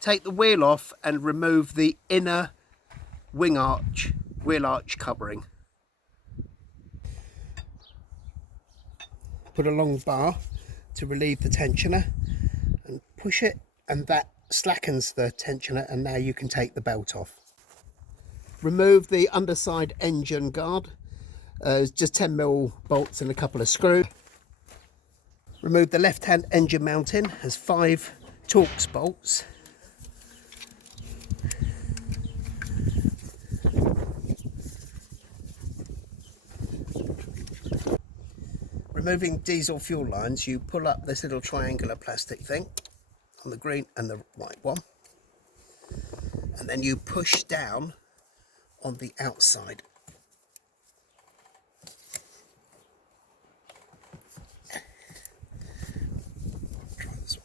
take the wheel off and remove the inner wheel arch covering. Put a long bar to relieve the tensioner and push it, and that slackens the tensioner, and now you can take the belt off. Remove the underside engine guard. It's just 10mm bolts and a couple of screws. Remove the left hand engine mounting. Has 5 Torx bolts. Removing diesel fuel lines, you pull up this little triangular plastic thing on the green and the white one, and then you push down on the outside. Try this one.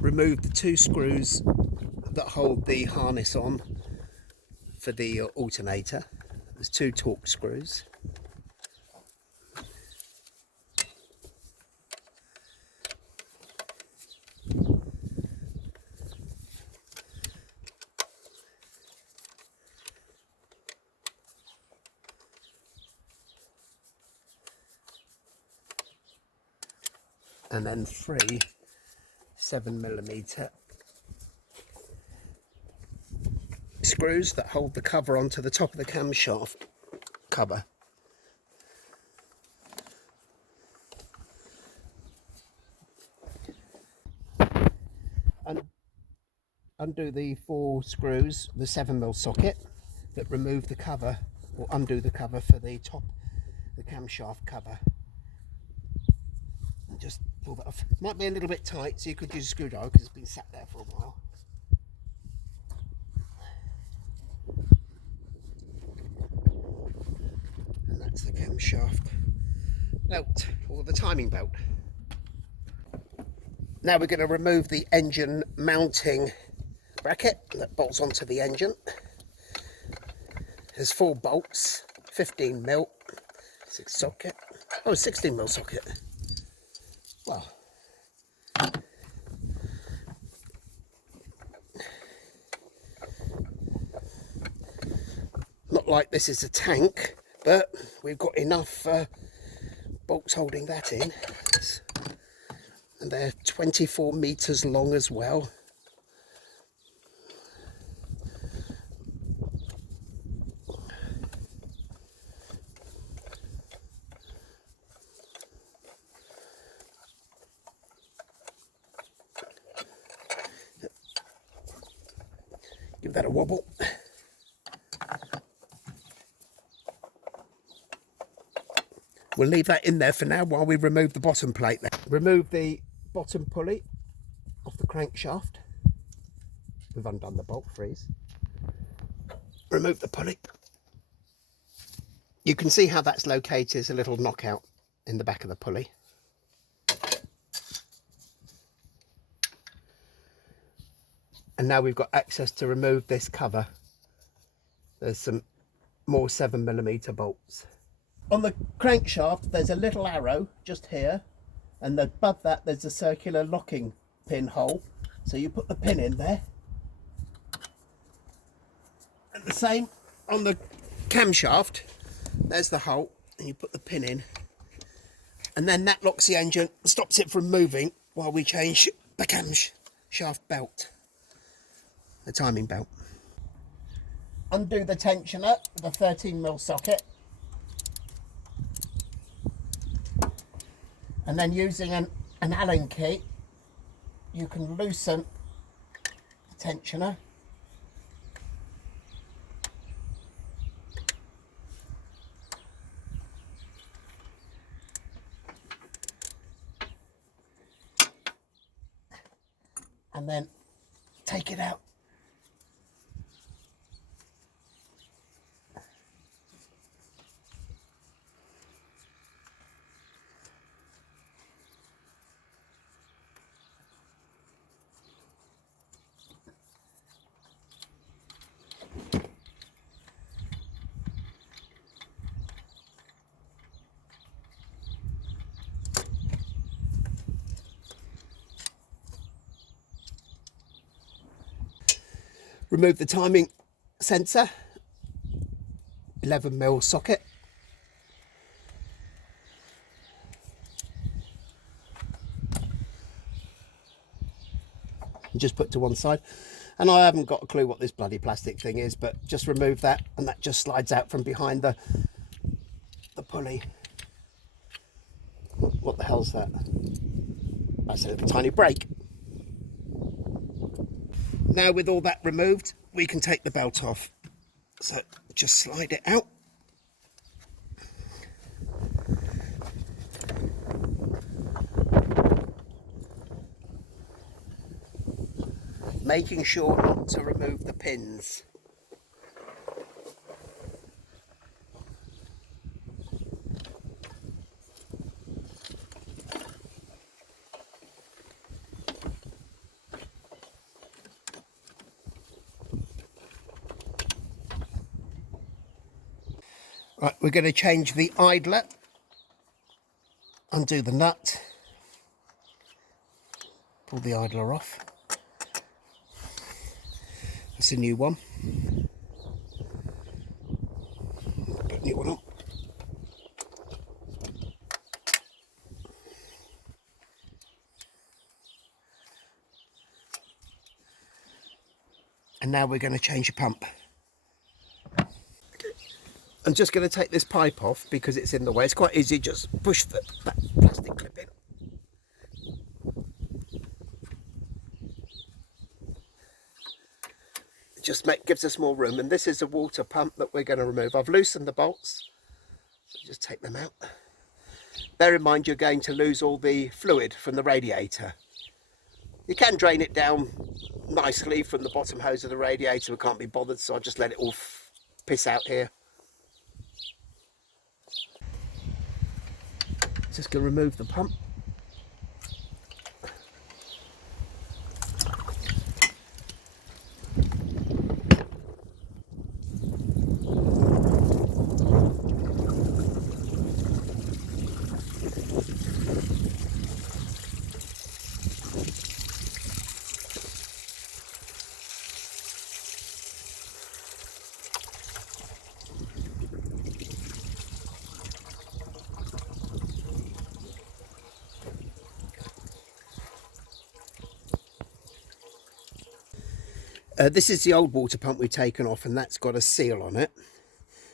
Remove the 2 screws that hold the harness on for the alternator. There's 2 Torx screws. And then 3 7mm screws that hold the cover onto the top of the camshaft cover. And undo the 4 screws, the 7mm socket that remove the cover, or undo the cover for the top, the camshaft cover. And just pull that off. Might be a little bit tight, so you could use a screwdriver because it's been sat there for a while. And that's the camshaft belt, or the timing belt. Now we're going to remove the engine mounting bracket that bolts onto the engine. There's 4 bolts, 15mm socket. Oh, 16mm socket. Well, not like this is a tank, but we've got enough bolts holding that in, and they're 24 meters long as well. Give that a wobble. We'll leave that in there for now while we remove the bottom plate there. Remove the bottom pulley off the crankshaft. We've undone the bolt freeze. Remove the pulley. You can see how that's located. There's a little knockout in the back of the pulley. And now we've got access to remove this cover. There's some more 7mm bolts. On the crankshaft, there's a little arrow just here, and above that there's a circular locking pin hole. So you put the pin in there. And the same on the camshaft, there's the hole, and you put the pin in. And then that locks the engine, stops it from moving while we change the camshaft belt, the timing belt. Undo the tensioner, the 13mm socket. And then using an Allen key, you can loosen the tensioner. and then take it out. Remove the timing sensor, 11mm socket. And just put to one side. And I haven't got a clue what this bloody plastic thing is, but just remove that, and that just slides out from behind the pulley. What the hell's that? That's a little tiny brake. Now with all that removed, we can take the belt off. So just slide it out. Making sure not to remove the pins. Right, we're going to change the idler, undo the nut, pull the idler off. That's a new one. Put a new one on. And now we're going to change the pump. I'm just going to take this pipe off because it's in the way. It's quite easy, just push that plastic clip in. It just gives us more room, and this is a water pump that we're going to remove. I've loosened the bolts, so just take them out. Bear in mind you're going to lose all the fluid from the radiator. You can drain it down nicely from the bottom hose of the radiator. We can't be bothered, so I'll just let it all piss out here. Just going to remove the pump. This is the old water pump we've taken off, and that's got a seal on it.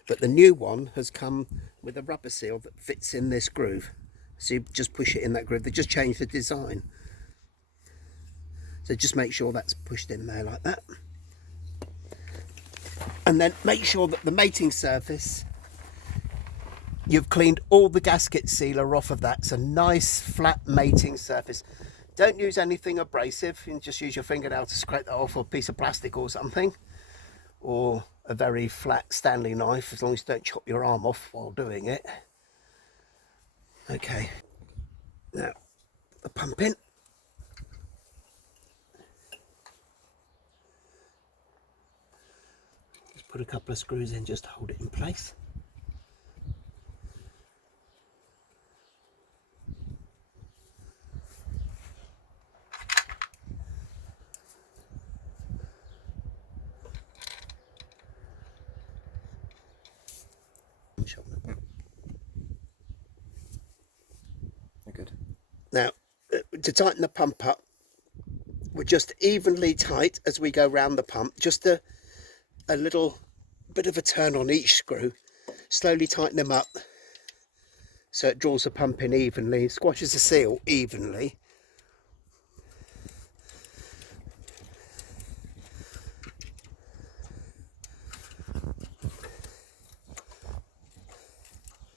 But the new one has come with a rubber seal that fits in this groove. So you just push it in that groove. They just changed the design. So just make sure that's pushed in there like that. And then make sure that the mating surface, you've cleaned all the gasket sealer off of that. It's a nice flat mating surface. Don't use anything abrasive. You can just use your fingernail to scrape that off, or a piece of plastic or something, or a very flat Stanley knife, as long as you don't chop your arm off while doing it. Okay, now put the pump in. Just put a couple of screws in just to hold it in place. Good. Now, to tighten the pump up, we're just evenly tight as we go round the pump. Just a little bit of a turn on each screw. Slowly tighten them up so it draws the pump in evenly, squashes the seal evenly.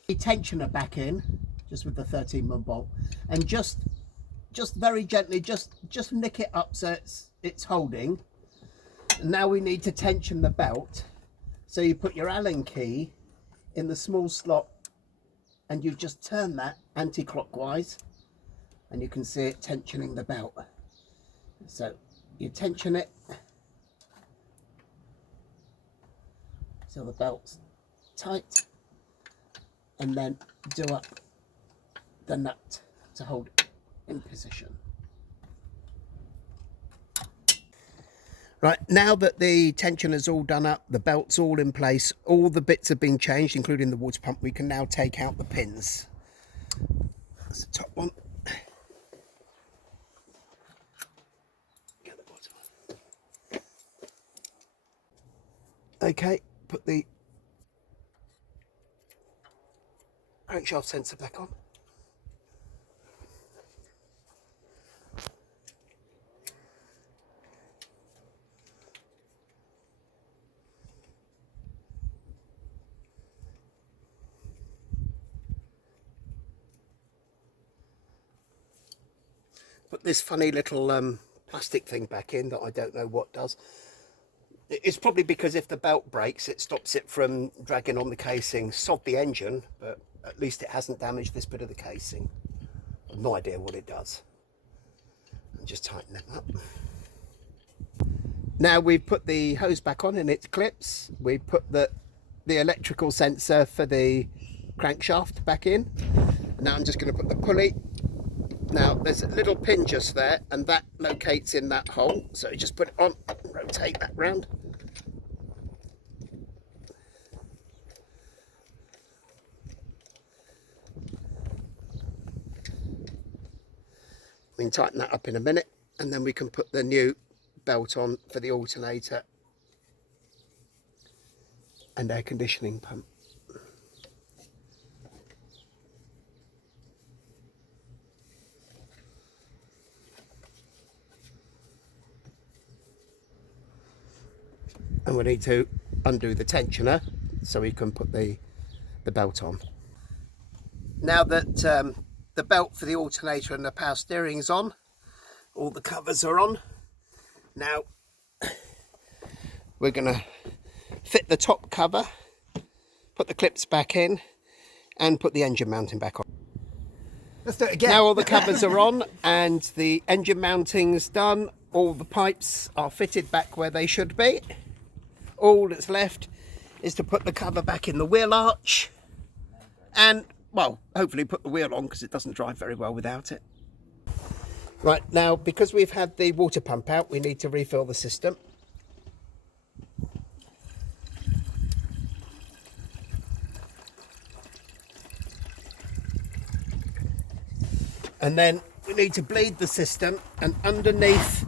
The tensioner back in, just with the 13mm bolt, and just very gently, just just nick it up so it's holding. And now we need to tension the belt. So you put your Allen key in the small slot and you just turn that anti-clockwise and you can see it tensioning the belt. So you tension it so the belt's tight, and then do up the nut to hold it in position. Right, now that the tension is all done up, the belt's all in place, all the bits have been changed, including the water pump, we can now take out the pins. That's the top one. Get the bottom one. Okay, put the crankshaft sensor back on. Put this funny little plastic thing back in that I don't know what does. It's probably because if the belt breaks, it stops it from dragging on the casing. Sod the engine, but at least it hasn't damaged this bit of the casing. I've no idea what it does. And just tighten them up. Now we've put the hose back on in its clips. We put the electrical sensor for the crankshaft back in. Now I'm just going to put the pulley. Now there's a little pin just there, and that locates in that hole. So you just put it on, rotate that round. We can tighten that up in a minute, and then we can put the new belt on for the alternator and air conditioning pump. And we need to undo the tensioner so we can put the belt on. Now that the belt for the alternator and the power steering is on, all the covers are on. Now we're going to fit the top cover, put the clips back in, and put the engine mounting back on. Let's do it again. Now all the covers are on and the engine mounting's done. All the pipes are fitted back where they should be. All that's left is to put the cover back in the wheel arch and, well, hopefully put the wheel on because it doesn't drive very well without it. Right, now because we've had the water pump out, we need to refill the system. And then we need to bleed the system, and underneath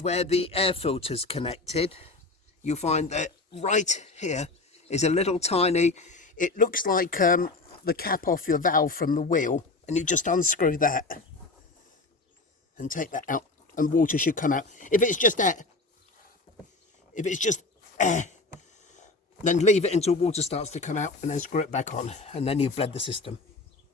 where the air filter's connected, you'll find that right here is a little tiny, it looks like the cap off your valve from the wheel, and you just unscrew that and take that out, and water should come out. If it's just air, then leave it until water starts to come out and then screw it back on, and then you've bled the system.